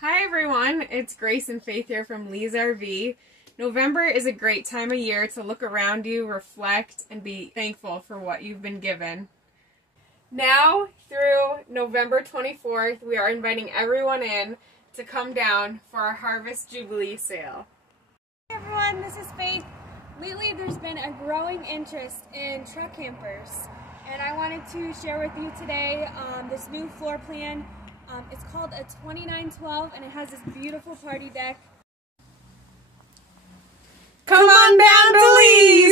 Hi everyone, it's Grace and Faith here from Lee's RV. November is a great time of year to look around you, reflect, and be thankful for what you've been given. Now through November 24th, we are inviting everyone in to come down for our Harvest Jubilee sale. Hey everyone, this is Faith. Lately there's been a growing interest in truck campers, and I wanted to share with you today this new floor plan. It's called a 2912 and it has this beautiful party deck. Come on down to Lee's!